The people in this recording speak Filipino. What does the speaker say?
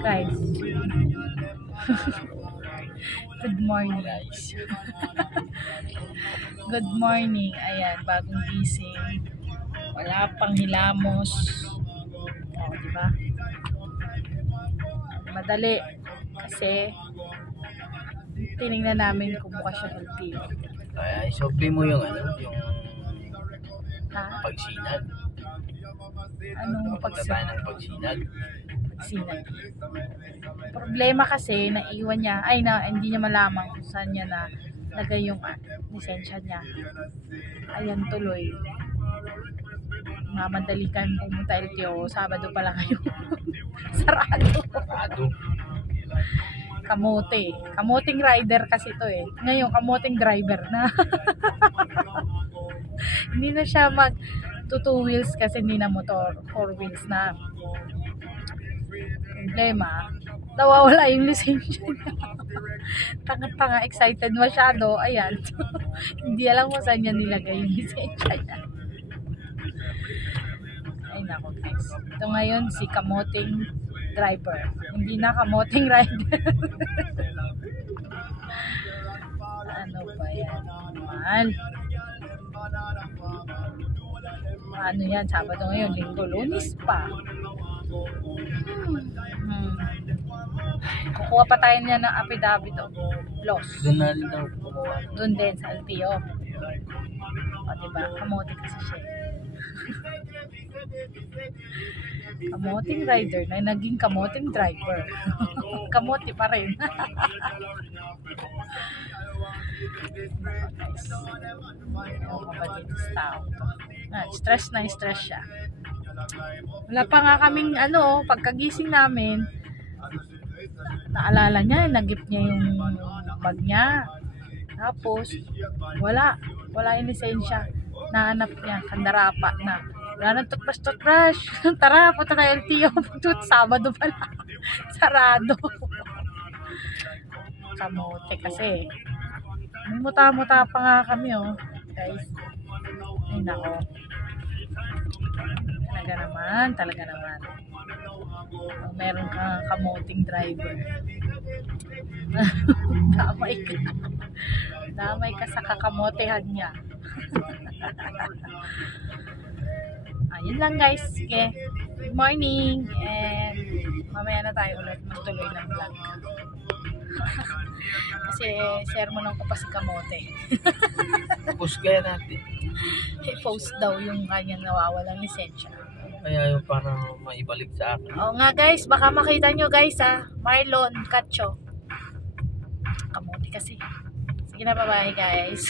Guys. Good morning guys. Good morning. Ayan, bagong gising. Wala pang hilamos. O, diba? Madali. Kasi tinignan namin kung mukha siya LTO. Kaya isopli mo yung yung pagsinag. Anong pagsinag? Ng pagsinag. Pagsinag. Problema kasi naiwan niya, hindi niya malaman kung saan niya na lagay yung lisensya niya. Ayan tuloy. Mamadali ka pumunta LTO, Sabado pala kayo. Sarado. Kamote. Kamoting rider kasi to eh. Ngayon, kamoting driver na. Hindi na siya mag 2 wheels kasi hindi na motor. 4 wheels na. Problema, nawawala yung lisensya niya. Tanga-tanga, excited masyado. Ayan. Hindi alam kung saan niya nilagay yung lisensya niya. Ay nako guys. Ito ngayon si kamoting driver. Hindi na kamoting rider. Ano ba yan? Man. Ano yan? Sabado ngayon, Linggo, Lunes pa. Kukuha pa tayo niya ng affidavit of loss. Doon na rin daw kumuha. Doon din sa LTO. O diba? Kamote kasi siya. Kamoting rider na naging kamoting driver. Kamote pa rin. Stress na stress siya. Wala pa nga kaming pagkagising namin, naalala niya, nagip niya yung bag niya. Tapos wala yung lisensya. Nahanap niya, kandarapa na. Wala nang toothbrush. Tara, punta tayo LTO. Sabado pala. Sarado. Kamote kasi. Muta-muta pa nga kami guys. Ay nako. Talaga naman. Meron kang kamoting driver. Damay ka sa kakamotehan niya. Ayun lang guys. Sige. Good morning. And mamaya na tayo ulit magtuloy ng vlog. Kasi sermonan ko pa si kamote. Post kaya natin. I-post daw yung kanyang nawawalang lisensya. Kaya yung para maibalik sa akin. Oo nga guys, baka makita nyo guys Marlon Cacho. Kamote kasi. Sige na, bye bye guys.